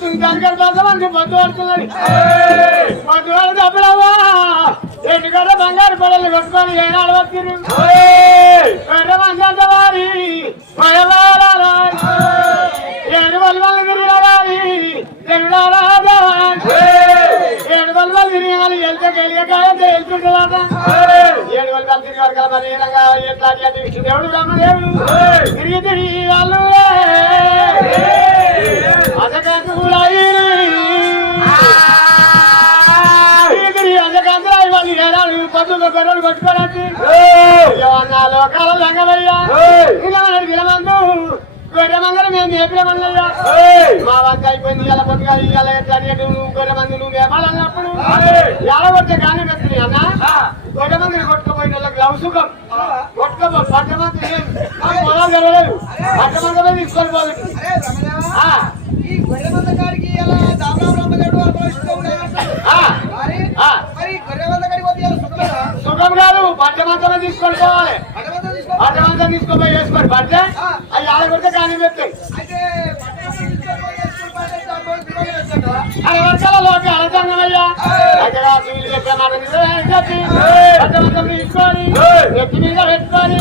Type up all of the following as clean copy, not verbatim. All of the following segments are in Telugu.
శంకర్ మంచి పొద్దు పడుతున్నది పొద్దు తప్పలవా ఎందుకంటే బంగారు పడలు కొట్టుకొని ఏనాడు వచ్చింది మంచి వారి ఏడు వల్ల తిరిగి ఏడు వల్ల తిరిగాలి వెళ్తే కలియకాయ తెలుసుకుంటుందట ఏడు వల్ల తిరిగి వరకు మరి ఎట్లా దేవుడు బ్రహ్మదేవుడు తిరిగి తిరిగి వాళ్ళు అజకాంతురాయి అజకాంతురాయి వాళ్ళు ఏడాడు పొద్దుగా గొర్రెలు కొట్టుకోవచ్చు లోకాల లంగమయ్యా ఇలా గిలమందు గొర్రె మంగళం మేము మేపినమన్నయ్యా మా వంక అయిపోయింది ఇలా పొద్దుగా ఇవాళ నువ్వు గొర్రె మంది నువ్వు మేపాలన్నప్పుడు ఎడగొట్టే కానీ పెట్టుకుని అన్న గొర్రె మందిని కొట్టుకుపోయిన వాళ్ళకి లవసుకం కొట్టుకోపో పట్టమంది పొలాలు జరగలేదు పట్టమందమే తీసుకొని పోదు సుఖం కాదు పట్టమంతమే తీసుకొని పోవాలి పట్టమంతం తీసుకొని వేసుకోండి పడితే అవి ఆడగొడితే కానీ పెడతాయి అరే వర్షాలలోకి అలసంగమయ్యా చెప్పి పట్టమంతం తీసుకొని ఎత్తి మీద పెట్టుకొని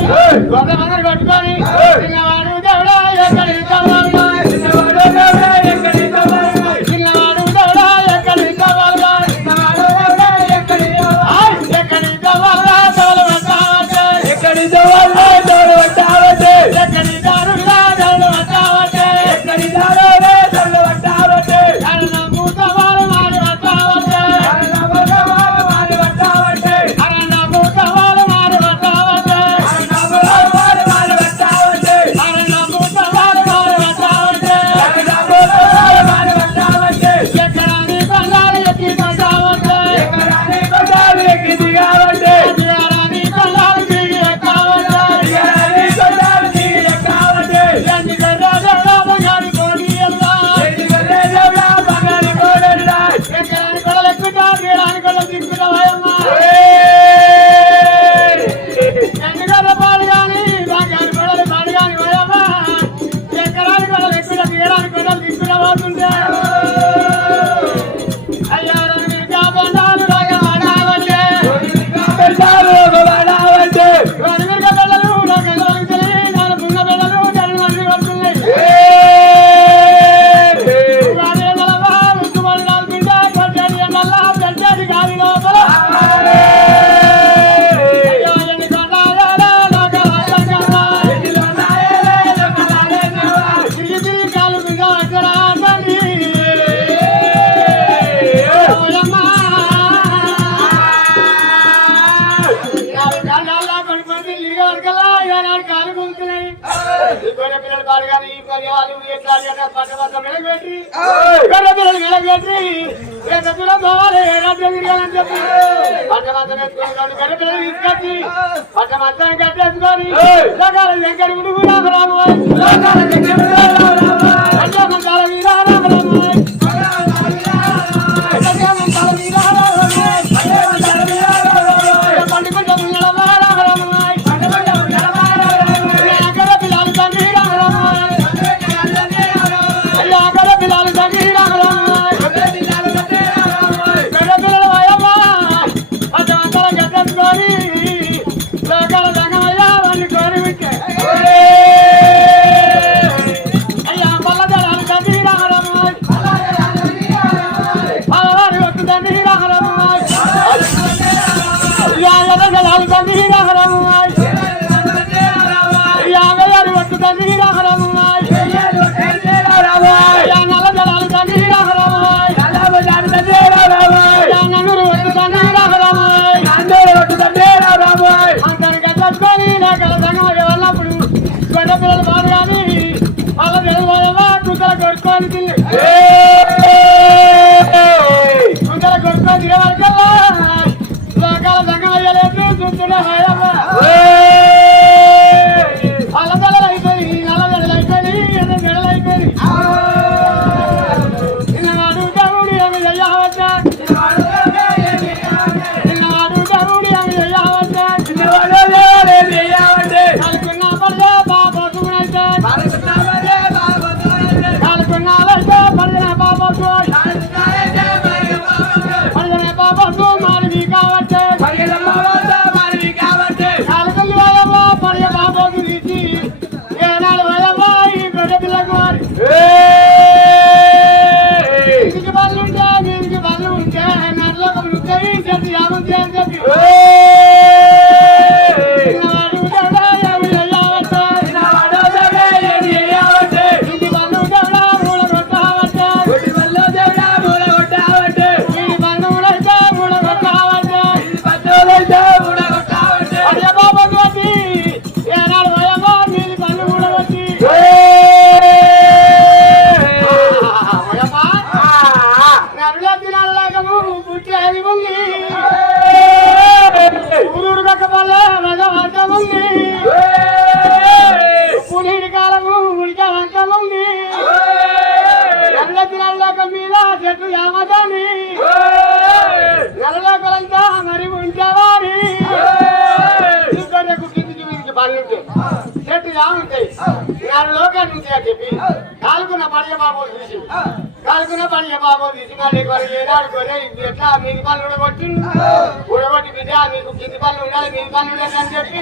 గొర్రెమందరు కొట్టుకొని చిన్నవాడు దేవుడా ఎక్కడి చిన్నవాడు దేవుడా ఎక్కడి చిన్నవాడు దేవుడా ఎక్కడి ఎక్కడి ఎక్కడి పట్టమంతాన్ని కట్టేసుకొని రకాల వెంకట గుడుగు రామరాము లోకాల సంఘం అయ్యలేదు చూస్తున్నా పడలే బాబు మానవి కావచ్చే కాలకల్లి వయమో పడియ బాబోకి తీసి ఏనాడు వయమో ఈ బిడ్డ పిల్లకు వారి ఇంటికి బళ్ళు ఉంటే దీనికి బళ్ళు ఉంటే నడిలో ఒక ముక్కయి చెప్పి యామంతి అని చెప్పి చెట్టు యామదాని నెలలోకలంతా మరి ఉంచేవారి కింది చూపించి పనులుంటాయి చెట్టు యాముంటాయి నాలుగు లోకాలు ఉంటాయి అని చెప్పి కాలుకున్న పడియ బాబు తీసి మళ్ళీ ఏనాడు కొనే ఎట్లా మీది పనులు ఉడగొట్టి బిడ్డ మీకు కింది పనులు ఉండాలి మీది పనులు ఉండాలి అని చెప్పి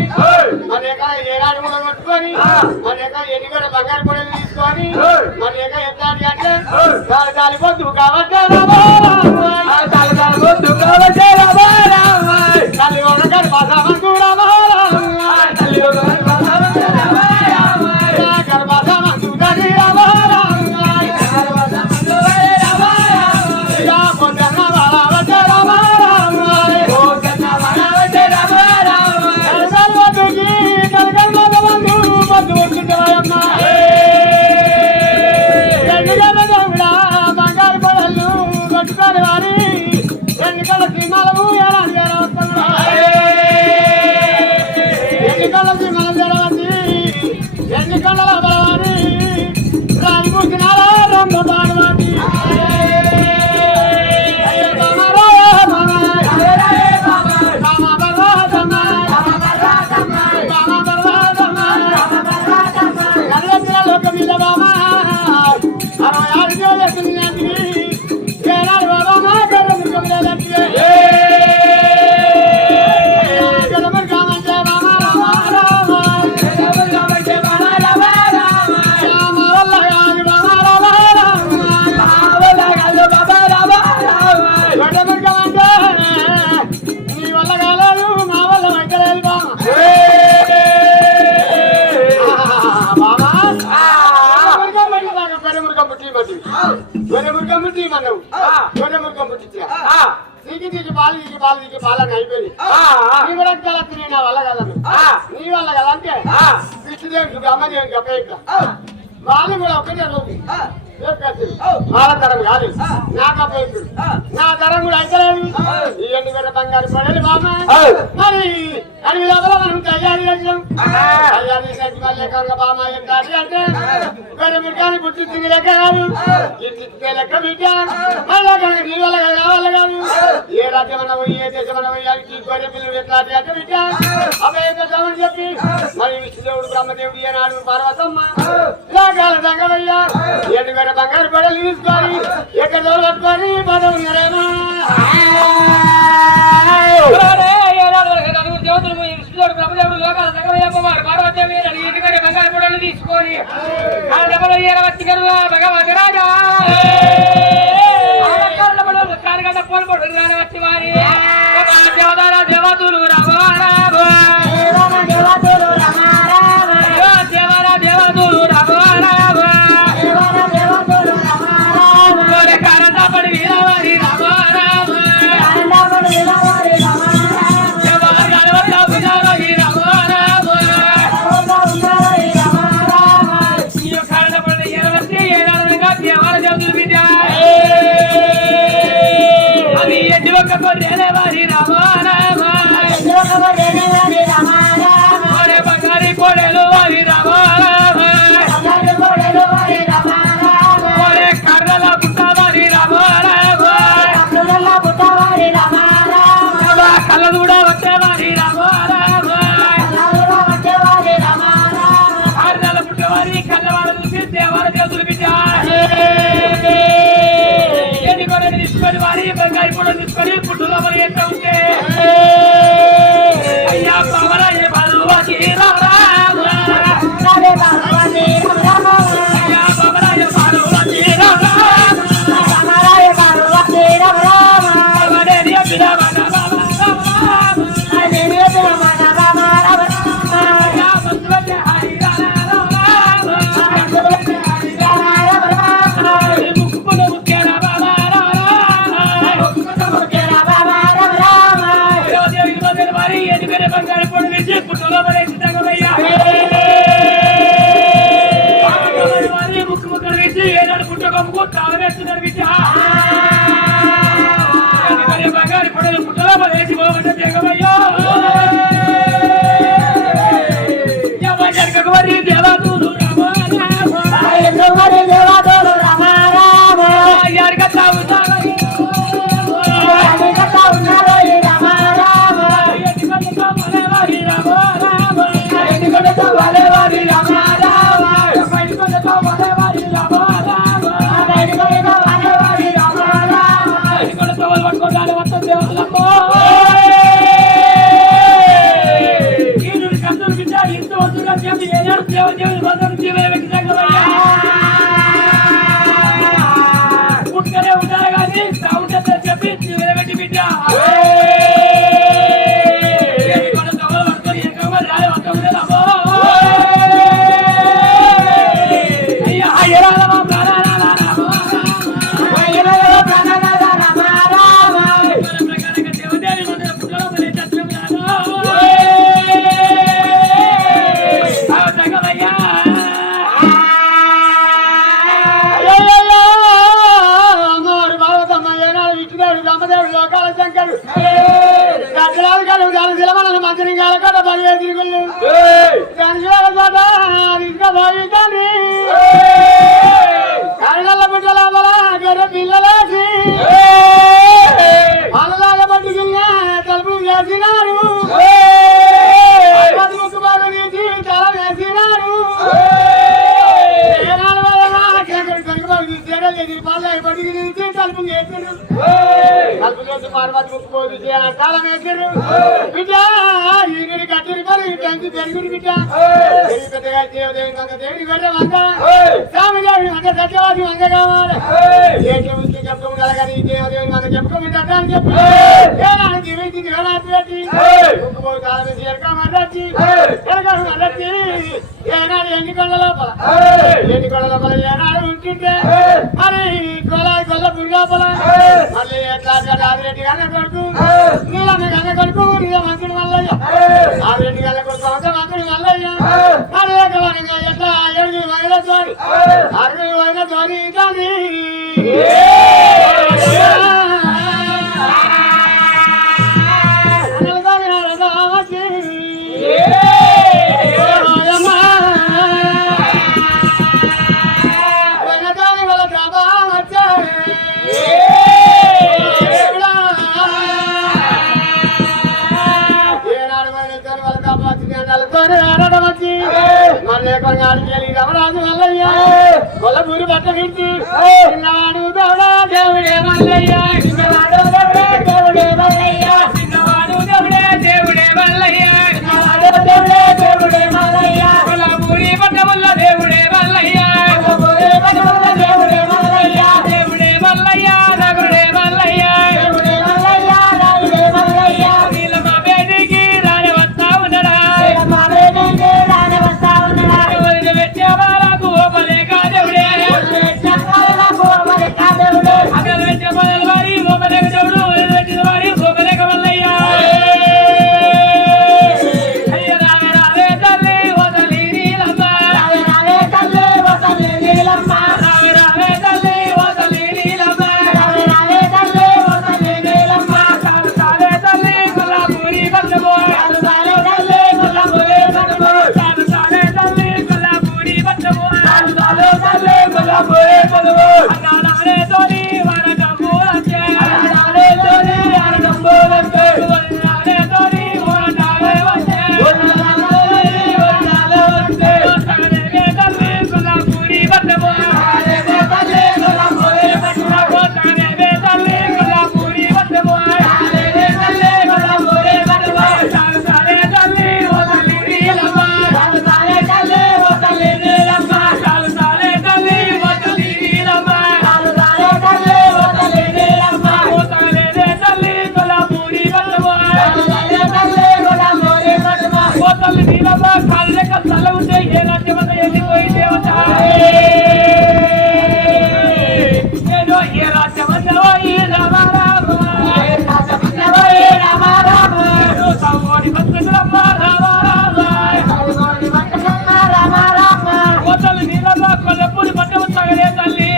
మన ఎక్కడ ఏనాడు ఉడగొట్టుకొని మన ఎక్కడ ఎన్నికల బంగారు పొడలు తీసుకొని మన ఎక్కడ ఎట్లా అంటే చాలు పొద్దు కాబట్టి తల్లి ఒకటి బసామని కూడా తల్లి బసామని చూడండి పాలని అయిపోయింది నీ వల్ల కదా నీ వల్ల కదా అంటే విష్ణుదేవుడు అమ్మదేవుని గప్ప వాళ్ళు కూడా ఒకటే రోజు వాళ్ళ తరం కాదు నా కప్ప నా తరం కూడా అయితలేదు ఈ ఎండుగడ్డ బంగారు పడేది బామ్మ మరి అడవి లోపల మనం తయారు చేసాం తయారు చేసి మళ్ళీ బామ్మ ఏంటి అంటే కానీ పుట్టింది లెక్క కాదు ఇట్టితే లెక్క బిడ్డ మళ్ళీ కనుక నీ వల్ల కావాలి కాదు ఏ రాజ్యమన్నా పోయి ఏ దేశమన్నా పోయి గొర్రె పిల్లలు ఎట్లా అంటే బిడ్డ అభయమని చెప్పి మరి విష్ణుదేవుడు బ్రహ్మదేవుడు ఏనాడు పార్వతమ్మ లోకాల సంగమయ్యా ఎండుగడ్డ బంగారు పడలు తీసుకొని ఎక్కడ పట్టుకొని పదవు విష్ణుదేవుడు బ్రహ్మదేవుడు లోకాల సంగమయ్య పార్వతదేవి ఎండుగడ్డ బంగారు పడలు తీసుకొని భగవతి రాజా వచ్చి వారి దేవతలు బంగారి కోడలు వారి కర్రల పుట్ట వారి కళ్ళ కూడా వచ్చేవారి కర్రల పుట్ట వారి కళ్ళ వారు చూపిస్తే వారి చేతులు బిడ్డ బంగారు పొడలు పుట్టలో వేసి పోవట జగమయ్యో జగమరి దేవాదూరు పుట్టుకనే ఉంటారు కానీ సౌండ్ చెప్పి నిలబెట్టి బిడ్డ కన్నల బిడ్డల గర్రె పిల్లలేసి వాళ్ళలాగా పట్టుకున్న తలుపులు చేసినారు ముక్కు బాగా తీసి తల వేసినారు పట్టుకు తీసి తలుపు చేసారు తలుపు చేసి పార్వతి ముక్కు పోదు కాలం వేసారు బిడ్డ ఈయన కట్టిరు మరి టెన్త్ పెరుగుడు బిడ్డ పెద్దగా దేవదేవి వంగ దేవుడి గడ్డ వంగ స్వామి దేవుడి వంగ సత్యవాది వంగ కావాలి చెప్పుకుంటారు కానీ దేవదేవి వంగ చెప్పుకోమంటారు అని చెప్పి జీవించి పెట్టి ముక్కుపోయి కాలం వేసి ఎరకమన్నచ్చి ఎరకమన్నచ్చి ఏనాడు ఎండికొండ లోపల ఏనాడు ఉంటుంటే మరి కొల్ల పురిగాపల మళ్ళీ ఎట్లా ఆదిరెడ్డి కన్నా కొడుకు నీళ్ళమ్మ కన్నా కొడుకు నీళ్ళ మంత్రుడు మల్లయ్య ఆదిరెడ్డి కన్నా కొడుకు అంత మంత్రుడు మల్లయ్య మరి ఎట్లా 7 మహిళ తోడి 6 మహిళ తోడి కానీ రమరాజు మల్లయ్య కొల్లపూరి బట్ట విడిచి చిన్నవాడు దేవుడా దేవుడే మల్లయ్య చిన్నవాడు దేవుడే మల్లయ్య చిన్నవాడు దేవుడే మల్లయ్య చిన్నవాడు దేవుడే మల్లయ్య కొల్లపూరి బట్టముల్ల దేవుడే మల్లయ్య కొల్లపూరి బట్టముల్ల దేవుడే మల్లయ్య దేవుడే మల్లయ్య నగుడే మల్లయ్య దేవుడే మల్లయ్య నగుడే మల్లయ్య వీళ్ళ మా బేటికి రాని వస్తా ఉన్నాడా మా బేటికి రాని వస్తా ఉన్నాడా పెట్టేవాళ్ళకు ఓపలేక దేవుడే అక్కడ పెట్టే పదలు వారి ఓపలేక దేవుడు పెట్టిన వారి ఓపలేక మల్లయ్య రావే తల్లి వదలి నీలమ్మ రావే తల్లి వదలి నీలమ్మ రావే తల్లి వదలి నీలమ్మ రావే తల్లి వదలి నీలమ్మ సాలే తల్లి కొల్లపూరి బట్టబో సాలే తల్లి కొల్లపూరి బట్టబో సాలే తల్లి కొల్లపూరి బట్టబో సాలే తల్లి కొల్లపూరి బట్టబో అన్నాలే తోని వర డంబోలంటే అన్నాలే తోని వర డంబోలంటే అన్నాలే తోని వర డాలే వంటే అన్నాలే వంటే సాలే తల్లి కొల్లపూరి బట్టబో సాలే తల్లి కొల్లపూరి బట్టబో సాలే తల్లి కొల్లపూరి బట్టబో సాలే తల్లి కొల్లపూరి బట్టబో సాలే తల్లి వదలి నీలమ్మ సాలే తల్లి వదలి నీలమ్మ సాలే తల్లి వదలి నీలమ్మ సాలే తల్లి వదలి నీలమ్మ సాలే తల్లి కొల్లపూరి బట్టబో సాలే తల్లి కొల్లపూరి బట్టబో వదలి నీలమ్మ కాళ్ళ కళ్ళ ఉంటే ఏ రాజ్యమంత వెళ్ళిపోయి దేవత ఏదో ఏ రాజ్యమంత ఈ రామ రామ ఏ రాజ్యమంత ఈ రామ రామ ఏదో సౌగోడి బతుకులమ్మ రామ రామ సౌగోడి బతుకులమ్మ రామ రామ వదలి నీలమ్మ కొల్లపూరి బట్టబో సాగలే తల్లి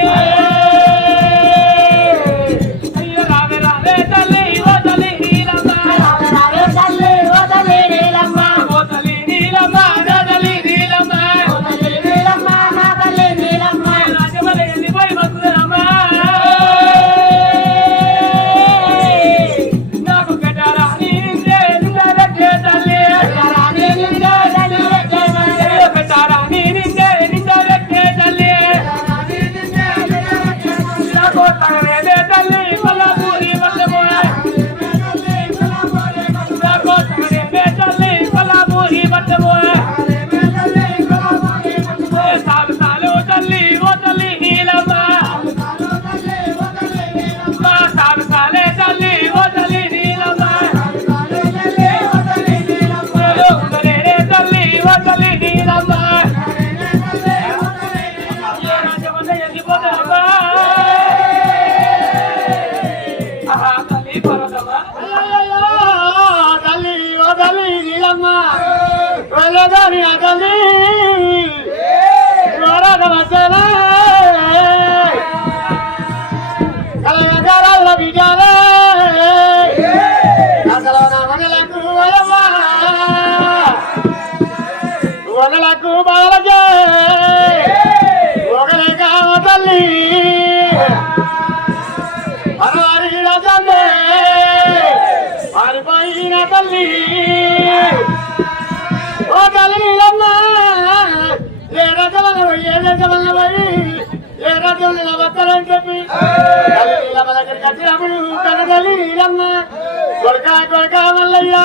ఏ రాజ్యమల్ల పోయి ఏ దేశమల్ల పోయి ఏ రాజ్యంలో నా భక్తులని చెప్పి నీలమ్మ దగ్గరికి వచ్చినప్పుడు కనగలి నీలమ్మ కొడుక కొడుక మల్లయ్య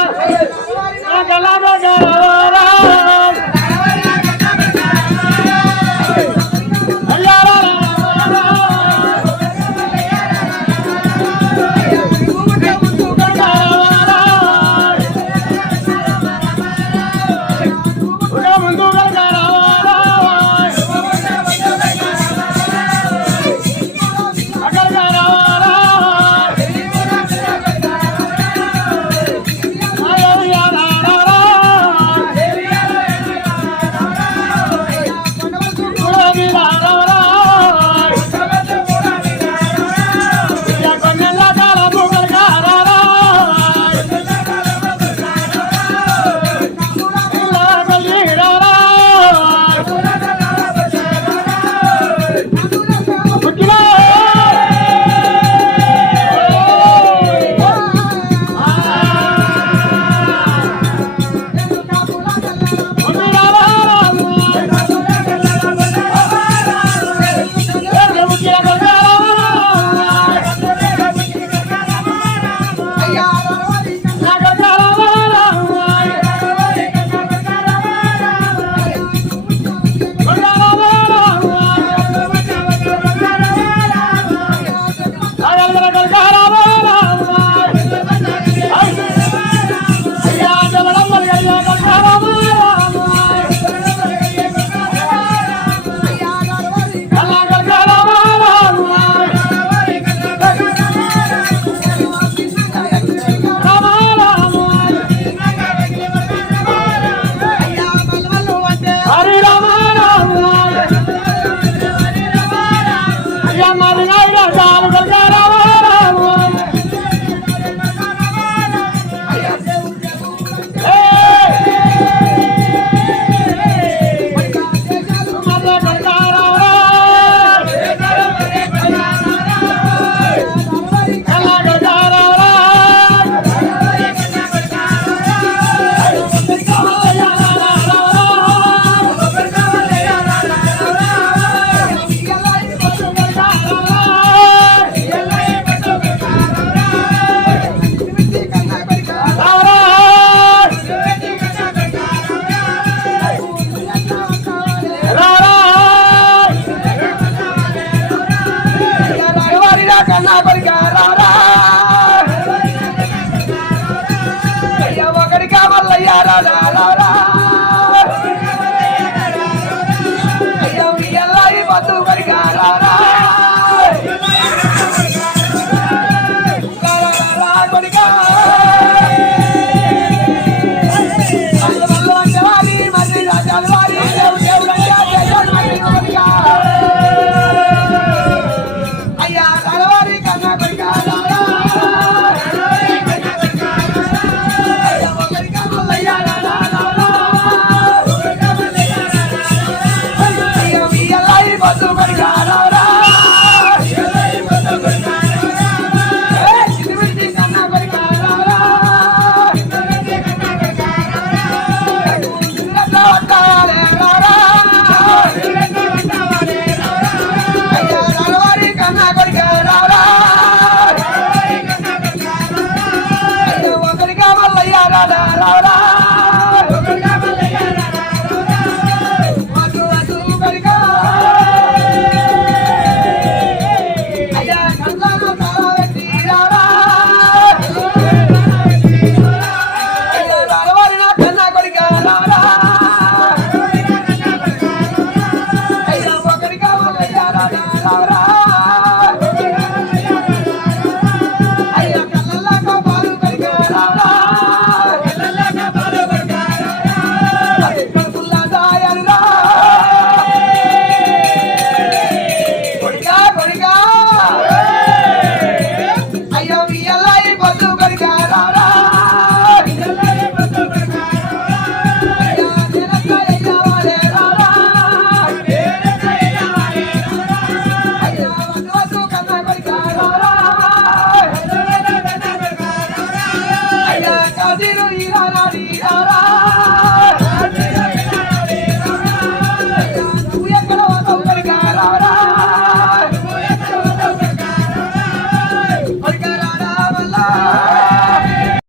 Rara